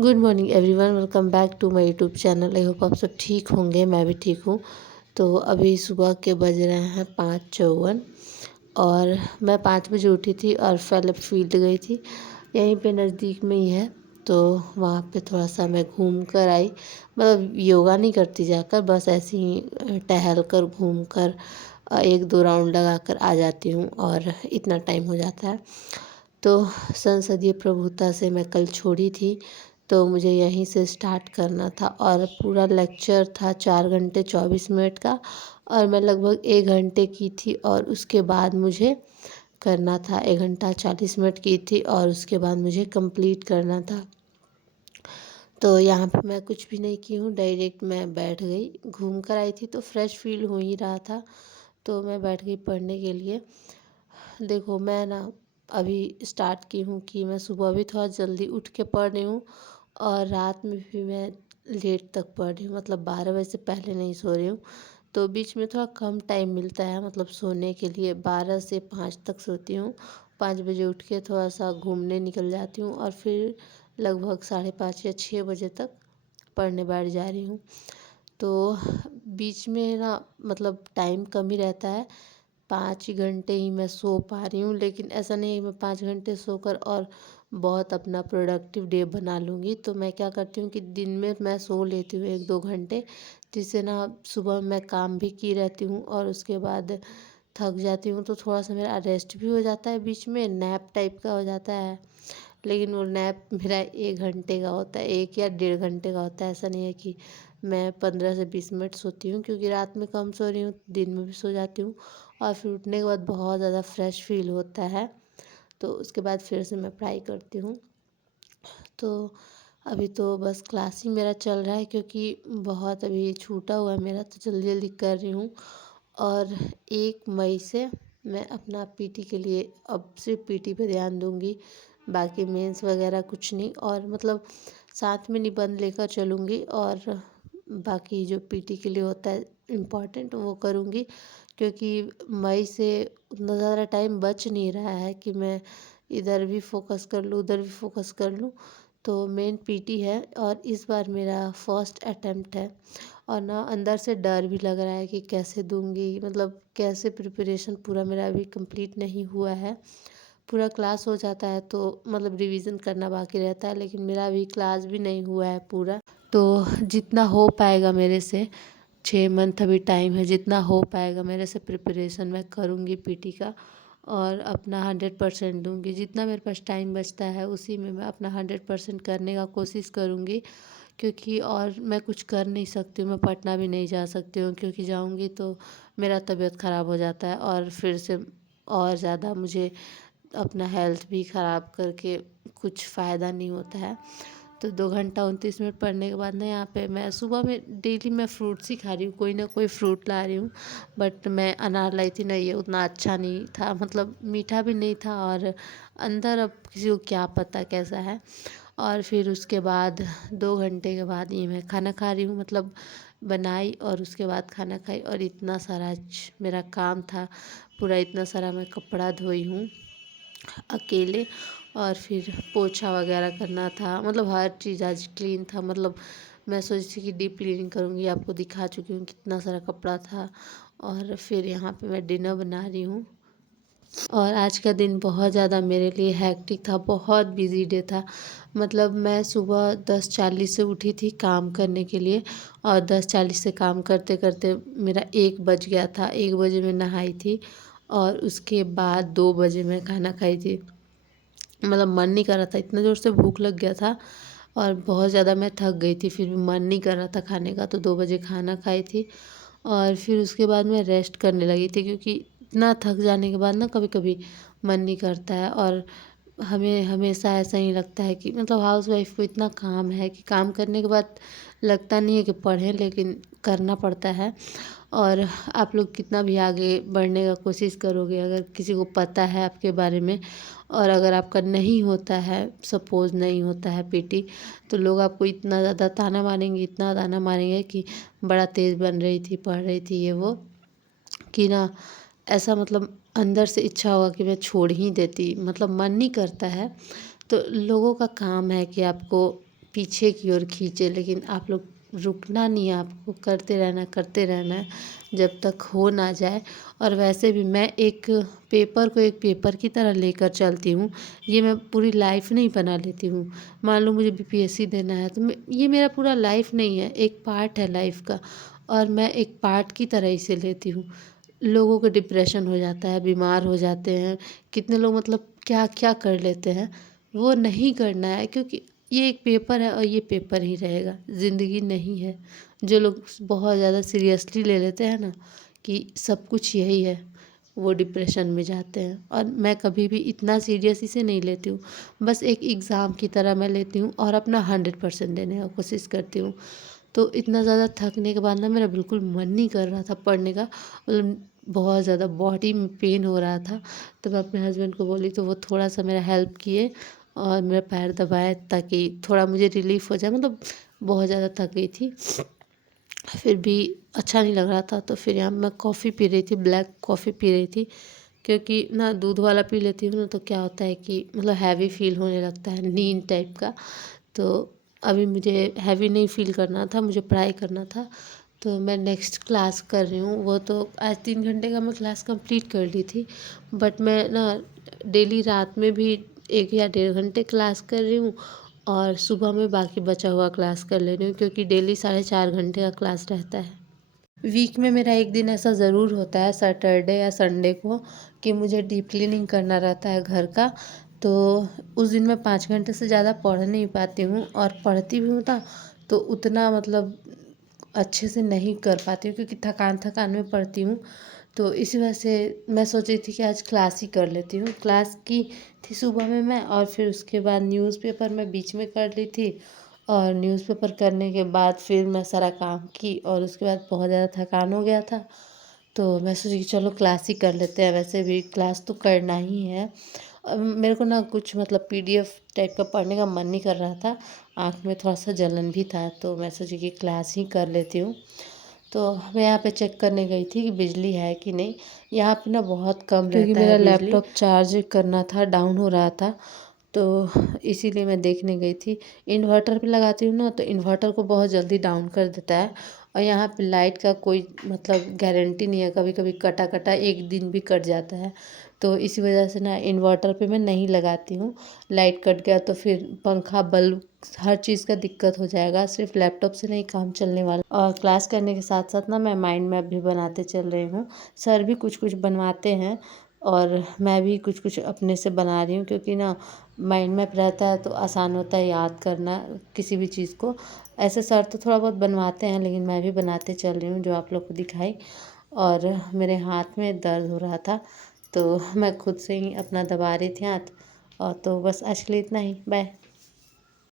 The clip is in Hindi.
Good morning everyone, welcome back to my YouTube channel. I hope आप सब ठीक होंगे। मैं भी ठीक हूँ। तो अभी सुबह के बज रहे हैं 5:54 और मैं 5 बजे उठी थी और पहले फील्ड गई थी। यहीं पे नज़दीक में ही है, तो वहाँ पे थोड़ा सा मैं घूम कर आई। मतलब योगा नहीं करती जाकर, बस ऐसे ही टहल कर घूम कर 1-2 राउंड लगा कर आ जाती हूँ और इतना टाइम हो जाता है। तो संसदीय प्रभुता से मैं कल छोड़ी थी, तो मुझे यहीं से स्टार्ट करना था और पूरा लेक्चर था 4 घंटे 24 मिनट का और मैं लगभग 1 घंटे की थी और उसके बाद मुझे करना था। 1 घंटा 40 मिनट की थी और उसके बाद मुझे कंप्लीट करना था। तो यहाँ पे मैं कुछ भी नहीं की हूँ, डायरेक्ट मैं बैठ गई। घूम कर आई थी तो फ्रेश फील हो ही रहा था, तो मैं बैठ गई पढ़ने के लिए। देखो मैं ना अभी स्टार्ट की हूँ कि मैं सुबह भी थोड़ा जल्दी उठ के पढ़ रही हूँ और रात में भी मैं लेट तक पढ़ रही हूँ, मतलब 12 बजे से पहले नहीं सो रही हूँ। तो बीच में थोड़ा कम टाइम मिलता है, मतलब सोने के लिए 12 से 5 तक सोती हूँ। 5 बजे उठ के थोड़ा सा घूमने निकल जाती हूँ और फिर लगभग 5:30 या 6 बजे तक पढ़ने बैठ जा रही हूँ। तो बीच में ना मतलब टाइम कम ही रहता है। 5 घंटे ही मैं सो पा रही हूँ, लेकिन ऐसा नहीं है मैं 5 घंटे सोकर और बहुत अपना प्रोडक्टिव डे बना लूँगी। तो मैं क्या करती हूँ कि दिन में मैं सो लेती हूँ 1-2 घंटे, जिससे ना सुबह मैं काम भी की रहती हूँ और उसके बाद थक जाती हूँ तो थोड़ा सा मेरा रेस्ट भी हो जाता है, बीच में नैप टाइप का हो जाता है। लेकिन वो नैप मेरा 1 घंटे का होता है, 1 या 1.5 घंटे का होता है। ऐसा नहीं है कि मैं 15 से 20 मिनट सोती हूँ, क्योंकि रात में कम सो रही हूँ, दिन में भी सो जाती हूँ और फिर उठने के बाद बहुत ज़्यादा फ्रेश फील होता है। तो उसके बाद फिर से मैं पढ़ाई करती हूँ। तो अभी तो बस क्लास ही मेरा चल रहा है, क्योंकि बहुत अभी छूटा हुआ है मेरा, तो जल्दी जल्दी कर रही हूँ। और 1 मई से मैं अपना पीटी के लिए अब सिर्फ पीटी पे ध्यान दूँगी, बाकी मेंस वगैरह कुछ नहीं। और मतलब साथ में निबंध लेकर चलूँगी और बाकी जो पीटी के लिए होता है इम्पोर्टेंट वो करूँगी, क्योंकि मई से उतना ज़्यादा टाइम बच नहीं रहा है कि मैं इधर भी फोकस कर लूँ उधर भी फोकस कर लूँ। तो मेन पीटी है और इस बार मेरा फर्स्ट अटेम्प्ट है और ना अंदर से डर भी लग रहा है कि कैसे दूँगी, मतलब कैसे प्रिपरेशन पूरा मेरा अभी कंप्लीट नहीं हुआ है। पूरा क्लास हो जाता है तो मतलब रिवीजन करना बाकी रहता है, लेकिन मेरा अभी क्लास भी नहीं हुआ है पूरा। तो जितना हो पाएगा मेरे से, 6 मंथ अभी टाइम है, जितना हो पाएगा मेरे से प्रिपरेशन मैं करूँगी पीटी का और अपना 100% दूँगी। जितना मेरे पास टाइम बचता है उसी में मैं अपना 100% करने का कोशिश करूँगी, क्योंकि और मैं कुछ कर नहीं सकती हूँ। मैं पटना भी नहीं जा सकती हूँ, क्योंकि जाऊँगी तो मेरा तबीयत ख़राब हो जाता है और फिर से और ज़्यादा मुझे अपना हेल्थ भी ख़राब करके कुछ फ़ायदा नहीं होता है। तो 2 घंटा 29 मिनट पढ़ने के बाद ना यहाँ पे मैं सुबह में डेली मैं फ्रूट्स ही खा रही हूँ, कोई ना कोई फ्रूट ला रही हूँ। बट मैं अनार लाई थी ना, ये उतना अच्छा नहीं था, मतलब मीठा भी नहीं था और अंदर अब किसी को क्या पता कैसा है। और फिर उसके बाद 2 घंटे के बाद ये मैं खाना खा रही हूँ, मतलब बनाई और उसके बाद खाना खाई। और इतना सारा आज मेरा काम था, पूरा इतना सारा मैं कपड़ा धोई हूँ अकेले और फिर पोछा वगैरह करना था, मतलब हर चीज़ आज क्लीन था। मतलब मैं सोची थी कि डीप क्लीनिंग करूँगी, आपको दिखा चुकी हूँ कितना सारा कपड़ा था। और फिर यहाँ पे मैं डिनर बना रही हूँ और आज का दिन बहुत ज़्यादा मेरे लिए हैक्टिक था, बहुत बिजी डे था। मतलब मैं सुबह 10:40 से उठी थी काम करने के लिए और 10:40 से काम करते करते मेरा 1 बज गया था। 1 बजे मैं नहाई थी और उसके बाद 2 बजे मैं खाना खाई थी। मतलब मन नहीं कर रहा था, इतना ज़ोर से भूख लग गया था और बहुत ज़्यादा मैं थक गई थी, फिर भी मन नहीं कर रहा था खाने का, तो 2 बजे खाना खाई थी। और फिर उसके बाद मैं रेस्ट करने लगी थी, क्योंकि इतना थक जाने के बाद ना कभी कभी मन नहीं करता है। और हमें हमेशा ऐसा ही लगता है कि मतलब हाउसवाइफ को इतना काम है कि काम करने के बाद लगता नहीं है कि पढ़ें, लेकिन करना पड़ता है। और आप लोग कितना भी आगे बढ़ने का कोशिश करोगे, अगर किसी को पता है आपके बारे में और अगर आपका नहीं होता है, सपोज़ नहीं होता है पीटी, तो लोग आपको इतना ज़्यादा ताना मारेंगे, इतना ताना मारेंगे कि बड़ा तेज़ बन रही थी, पढ़ रही थी, ये वो, कि ना ऐसा मतलब अंदर से इच्छा होगा कि मैं छोड़ ही देती, मतलब मन नहीं करता है। तो लोगों का काम है कि आपको पीछे की ओर खींचे, लेकिन आप लोग रुकना नहीं है, आपको करते रहना है जब तक हो ना जाए। और वैसे भी मैं एक पेपर को एक पेपर की तरह लेकर चलती हूँ, ये मैं पूरी लाइफ नहीं बना लेती हूँ। मान लो मुझे बीपीएससी देना है तो ये मेरा पूरा लाइफ नहीं है, एक पार्ट है लाइफ का, और मैं एक पार्ट की तरह इसे लेती हूँ। लोगों को डिप्रेशन हो जाता है, बीमार हो जाते हैं, कितने लोग मतलब क्या क्या कर लेते हैं। वो नहीं करना है, क्योंकि ये एक पेपर है और ये पेपर ही रहेगा, ज़िंदगी नहीं है। जो लोग बहुत ज़्यादा सीरियसली ले लेते हैं ना कि सब कुछ यही है, वो डिप्रेशन में जाते हैं। और मैं कभी भी इतना सीरियस इसे नहीं लेती हूँ, बस एक एग्ज़ाम की तरह मैं लेती हूँ और अपना 100% देने का कोशिश करती हूँ। तो इतना ज़्यादा थकने के बाद ना मेरा बिल्कुल मन नहीं कर रहा था पढ़ने का, मतलब बहुत ज़्यादा बॉडी में पेन हो रहा था। तो मैं अपने हस्बैंड को बोली तो वो थोड़ा सा मेरा हेल्प किए और मेरा पैर दबाए ताकि थोड़ा मुझे रिलीफ़ हो जाए, मतलब बहुत ज़्यादा थक गई थी। फिर भी अच्छा नहीं लग रहा था, तो फिर यहाँ मैं कॉफ़ी पी रही थी, ब्लैक कॉफ़ी पी रही थी, क्योंकि ना दूध वाला पी लेती हूँ ना तो क्या होता है कि मतलब हैवी फ़ील होने लगता है, नींद टाइप का। तो अभी मुझे हैवी नहीं फ़ील करना था, मुझे पढ़ाई करना था। तो मैं नेक्स्ट क्लास कर रही हूँ, वो तो आज 3 घंटे का मैं क्लास कंप्लीट कर ली थी, बट मैं ना डेली रात में भी 1 या 1.5 घंटे क्लास कर रही हूँ और सुबह में बाकी बचा हुआ क्लास कर ले रही हूँ, क्योंकि डेली 4.5 घंटे का क्लास रहता है। वीक में मेरा एक दिन ऐसा ज़रूर होता है, सैटरडे या संडे को, कि मुझे डीप क्लीनिंग करना रहता है घर का। तो उस दिन मैं 5 घंटे से ज़्यादा पढ़ नहीं पाती हूँ, और पढ़ती भी हूँ ना तो उतना मतलब अच्छे से नहीं कर पाती हूँ, क्योंकि थकान थकान में पढ़ती हूँ। तो इसी वजह से मैं सोच रही थी कि आज क्लास ही कर लेती हूँ। क्लास की थी सुबह में मैं, और फिर उसके बाद न्यूज़पेपर मैं बीच में कर ली थी, और न्यूज़पेपर करने के बाद फिर मैं सारा काम की, और उसके बाद बहुत ज़्यादा थकान हो गया था। तो मैं सोची कि चलो क्लास ही कर लेते हैं, वैसे भी क्लास तो करना ही है। मेरे को ना कुछ मतलब पीडीएफ टाइप का पढ़ने का मन नहीं कर रहा था, आँख में थोड़ा सा जलन भी था, तो मैं सोची कि क्लास ही कर लेती हूँ। तो मैं यहाँ पे चेक करने गई थी कि बिजली है कि नहीं। यहाँ पे ना बहुत कम क्योंकि रहता मेरा है बिजली, लैपटॉप चार्ज करना था, डाउन हो रहा था, तो इसीलिए मैं देखने गई थी। इन्वर्टर पे लगाती हूँ ना तो इन्वर्टर को बहुत जल्दी डाउन कर देता है, और यहाँ पे लाइट का कोई मतलब गारंटी नहीं है, कभी कभी कटा कटा एक दिन भी कट जाता है। तो इसी वजह से ना इन्वर्टर पे मैं नहीं लगाती हूँ। लाइट कट गया तो फिर पंखा बल्ब हर चीज़ का दिक्कत हो जाएगा, सिर्फ लैपटॉप से नहीं काम चलने वाला। और क्लास करने के साथ साथ ना मैं माइंड मैप भी बनाते चल रही हूँ। सर भी कुछ कुछ बनवाते हैं, और मैं भी कुछ कुछ अपने से बना रही हूँ, क्योंकि ना माइंड मैप रहता है तो आसान होता है याद करना किसी भी चीज़ को। ऐसे सर तो थोड़ा बहुत बनवाते हैं, लेकिन मैं भी बनाते चल रही हूँ, जो आप लोग को दिखाई। और मेरे हाथ में दर्द हो रहा था, तो मैं खुद से ही अपना दबा रही थी हाथ। और तो बस आज के लिए इतना ही, बाय।